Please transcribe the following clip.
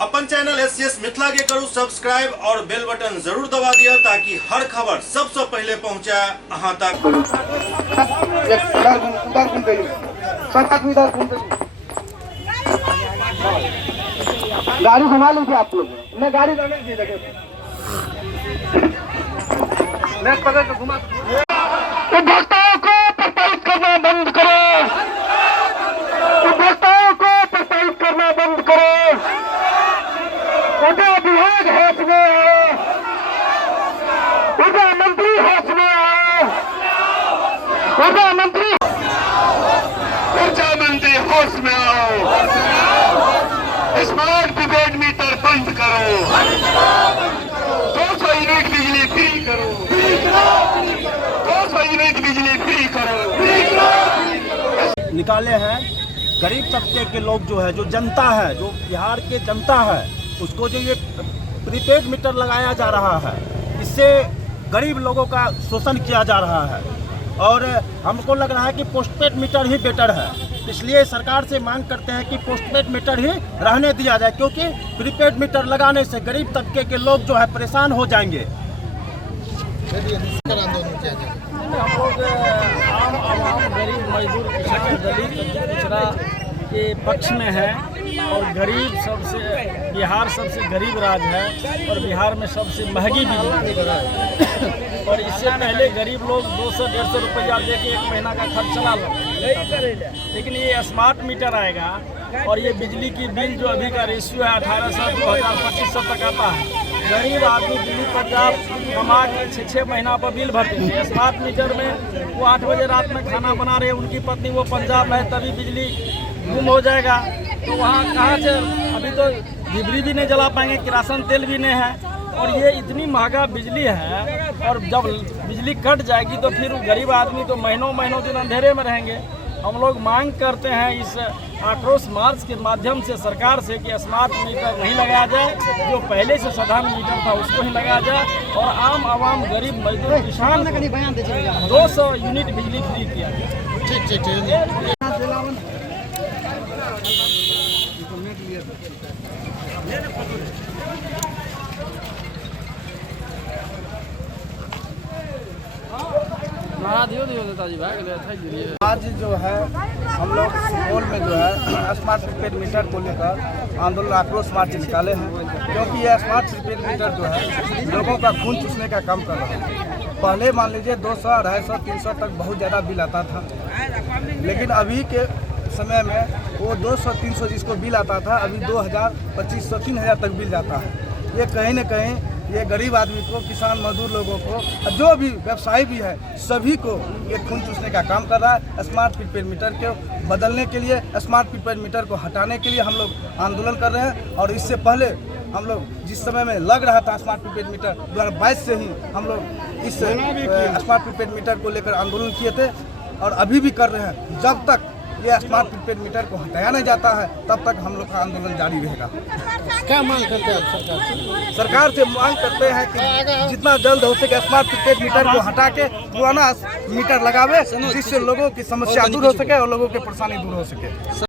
अपन channel SCS Mithila के करू subscribe और बेल बटन जरूर दबा दिया ताकि हर खबर सबसे पहले पहुंचा अहां तक। गाड़ी घुमा लीजिए आप लोग, मैं गाड़ी जाने दीजिए, मैं पकड़ के घुमा। उपभोक्ताओं को प्रताड़ित करना बंद करो, उपभोक्ताओं को प्रताड़ित करना बंद करो। ऊर्जा विभाग होश में आओ, ऊर्जा मंत्री होश में आओ, ऊर्जा मंत्री होश में आओ। स्मार्ट प्रीपेड मीटर बंद करो, 200 यूनिट बिजली फ्री करो, 200 यूनिट बिजली फ्री करो। निकाले हैं गरीब तबके के लोग जो है, जो जनता है, जो बिहार के जनता है, उसको जो ये प्रीपेड मीटर लगाया जा रहा है, इससे गरीब लोगों का शोषण किया जा रहा है। और हमको लग रहा है कि पोस्टपेड मीटर ही बेटर है, इसलिए सरकार से मांग करते हैं कि पोस्टपेड मीटर ही रहने दिया जाए, क्योंकि प्रीपेड मीटर लगाने से गरीब तबके के लोग जो है परेशान हो जाएंगे। हम लोग आम आवाम, गरीब मजदूर, किसान, दलित, पिछड़ा के पक्ष में है। और गरीब सबसे, बिहार सबसे गरीब राज्य है और बिहार में सबसे महंगी बिजली है। और इससे पहले गरीब लोग 200-150 रुपया दे के एक महीना का खर्च चला लो, लेकिन ये स्मार्ट मीटर आएगा और ये बिजली की बिल जो अभी का रेशियो है 1800, 2000, 2500 तक आता है। गरीब आदमी दिल्ली पंजाब कमा के 6-6 महीना पर बिल भरते थे। स्मार्ट मीटर में वो 8 बजे रात में खाना बना रहे हैं, उनकी पत्नी वो पंजाब में है, तभी बिजली गुम हो जाएगा। तो वहाँ कहाँ से, अभी तो डिबरी भी नहीं जला पाएंगे, किरासन तेल भी नहीं है। और ये इतनी महंगा बिजली है, और जब बिजली कट जाएगी तो फिर गरीब आदमी तो महीनों महीनों दिन अंधेरे में रहेंगे। हम लोग मांग करते हैं इस आक्रोश मार्च के माध्यम से सरकार से कि स्मार्ट मीटर नहीं लगाया जाए, जो पहले से साधारण मीटर था उसको ही लगाया जाए, और आम आवाम, गरीब मजदूर, किसान 200 यूनिट बिजली फ्री किया जाए। ठीक। आज जो है हम लोग सुपौल में जो है स्मार्ट प्रीपेड मीटर को लेकर आंदोलन, आक्रोश मार्च निकाले हैं, क्योंकि यह स्मार्ट प्रीपेड मीटर जो है लोगों का खून चूसने का काम कर रहा है। पहले मान लीजिए 200, 250, 300 तक बहुत ज़्यादा बिल आता था, लेकिन अभी के समय में वो 200, 300 जिसको बिल आता था, अभी 2000, 2500, 3000 तक बिल जाता है। ये कहीं न कहीं ये गरीब आदमी को, किसान मजदूर लोगों को, जो भी व्यवसायी भी है, सभी को ये खून चूसने का काम कर रहा है। स्मार्ट प्रीपेड मीटर को बदलने के लिए, स्मार्ट प्रीपेड मीटर को हटाने के लिए हम लोग आंदोलन कर रहे हैं। और इससे पहले हम लोग जिस समय में लग रहा था स्मार्ट प्रीपेड मीटर 2022 से ही हम लोग इस स्मार्ट प्रीपेड मीटर को लेकर आंदोलन किए थे, और अभी भी कर रहे हैं। जब तक ये स्मार्ट प्रीपेड मीटर को हटाया नहीं जाता है, तब तक हम लोग का आंदोलन जारी रहेगा। क्या मांग करते हैं सरकार से? सरकार से मांग करते हैं कि जितना जल्द हो सके स्मार्ट प्रीपेड मीटर को हटा के पुराना मीटर लगावे, जिससे लोगों की समस्या दूर हो सके और लोगों की परेशानी दूर हो सके।